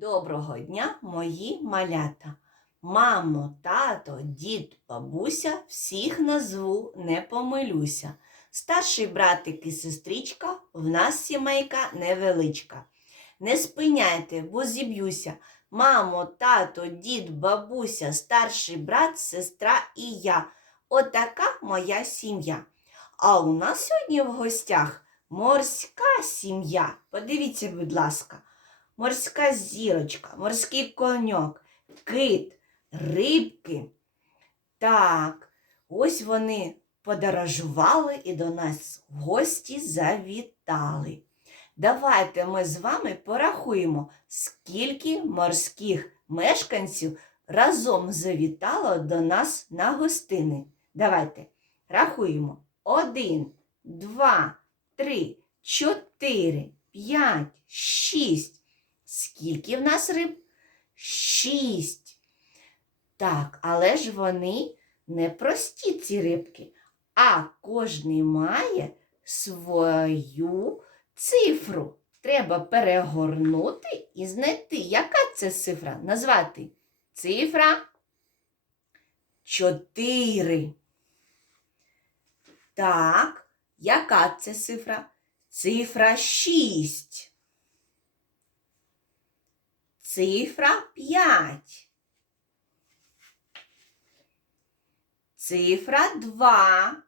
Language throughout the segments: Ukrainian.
Доброго дня, мої малята. Мамо, тато, дід, бабуся, всіх назву не помилюся. Старший братик і сестричка, в нас сімейка невеличка. Не спиняйте, бо зіб'юся. Мамо, тато, дід, бабуся, старший брат, сестра і я. Отака моя сім'я. А у нас сьогодні в гостях морська сім'я. Подивіться, будь ласка морська зірочка, морський коньок, кит, рибки. Так, ось вони подорожували і до нас гості завітали. Давайте ми з вами порахуємо, скільки морських мешканців разом завітало до нас на гостини. Давайте рахуємо. Один, два, три, чотири, п'ять, шість. Скільки в нас риб? Шість. Так, але ж вони не прості ці рибки, а кожний має свою цифру. Треба перегорнути і знайти, яка це цифра. Назвати цифра чотири. Так, яка це цифра? Цифра шість. Цифра 5. Цифра 2.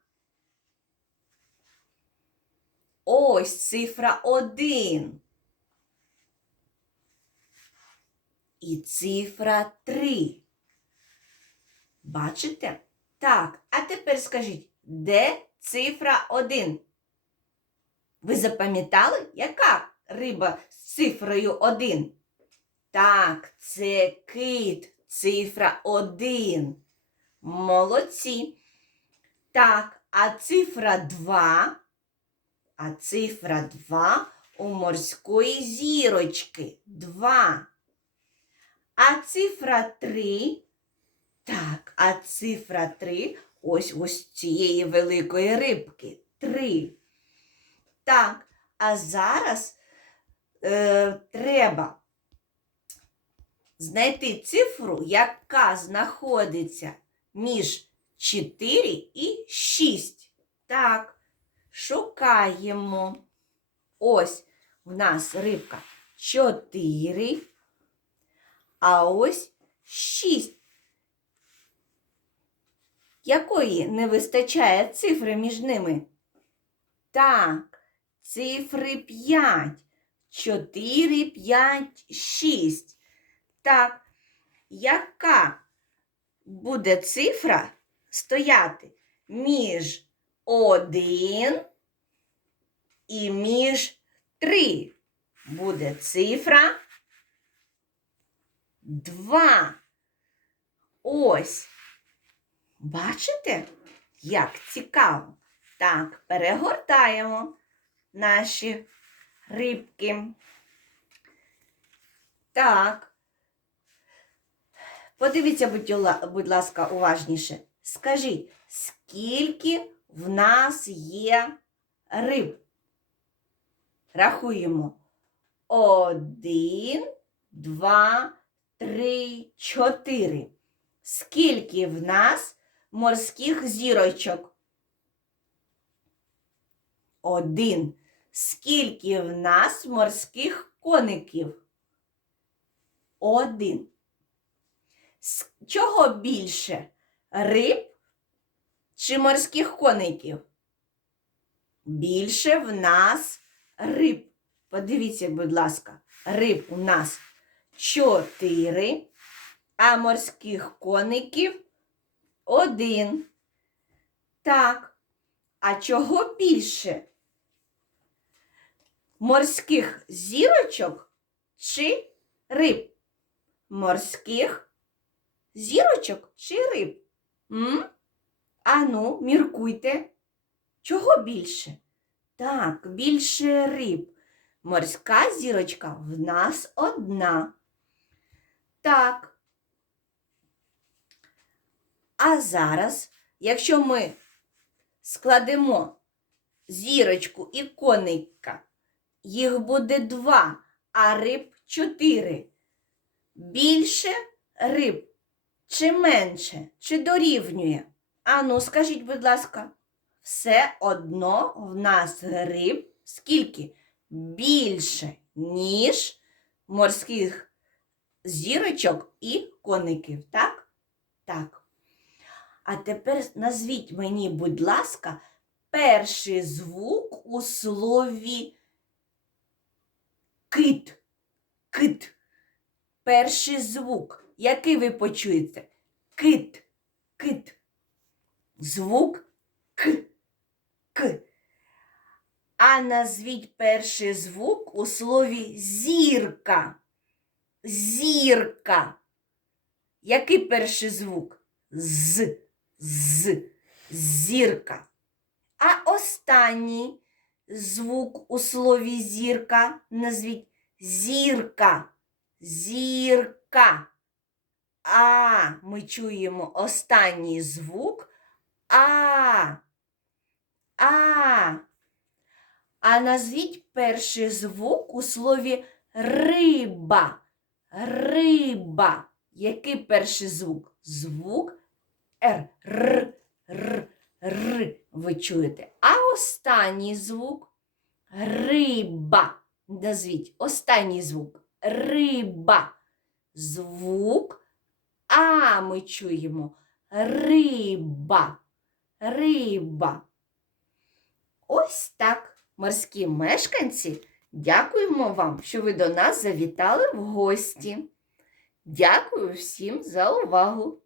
Ось цифра 1. І цифра 3. Бачите? Так, а тепер скажіть, де цифра 1? Ви запам'ятали, яка риба з цифрою 1? Так, це кит, цифра один. Молодці. Так, а цифра два. А цифра два у морської зірочки. Два. А цифра три. Так, а цифра три ось ось цієї великої рибки. Три. Так, а зараз е, треба знайти цифру, яка знаходиться між 4 і 6. Так, шукаємо. Ось в нас рибка 4, а ось 6. Якої не вистачає цифри між ними? Так, цифри 5. 4, 5, 6. Так, яка буде цифра стояти між один і між три? Буде цифра два. Ось. Бачите, як цікаво? Так, перегортаємо наші рибки. Так. Подивіться, будь ласка, уважніше. Скажіть, скільки в нас є риб? Рахуємо. Один, два, три, чотири. Скільки в нас морських зірочок? Один. Скільки в нас морських коників? Один. Чого більше? Риб чи морських коників? Більше в нас риб. Подивіться, будь ласка, риб у нас чотири, а морських коників один. Так, а чого більше? Морських зірочок чи риб? Морських Зірочок чи риб? М? Ану, міркуйте. Чого більше? Так, більше риб. Морська зірочка в нас одна. Так. А зараз, якщо ми складемо зірочку і коника, їх буде два, а риб чотири. більше риб чи менше, чи дорівнює? Ану, скажіть, будь ласка, все одно в нас риб скільки? Більше, ніж морських зірочок і коників, так? Так. А тепер назвіть мені, будь ласка, перший звук у слові кит. Кит. Перший звук. Який ви почуєте? Кит. Кит. Звук К. К. А назвіть перший звук у слові зірка. Зірка. Який перший звук? З. З. Зірка. А останній звук у слові зірка назвіть зірка. Зірка. А ми чуємо останній звук А. А. А назвіть перший звук у слові риба. Риба. Який перший звук? Звук Р. Р. Р. Р. Ви чуєте. А останній звук риба. Назвіть останній звук. Риба. Звук А ми чуємо. Риба. Риба. Ось так, морські мешканці, дякуємо вам, що ви до нас завітали в гості. Дякую всім за увагу!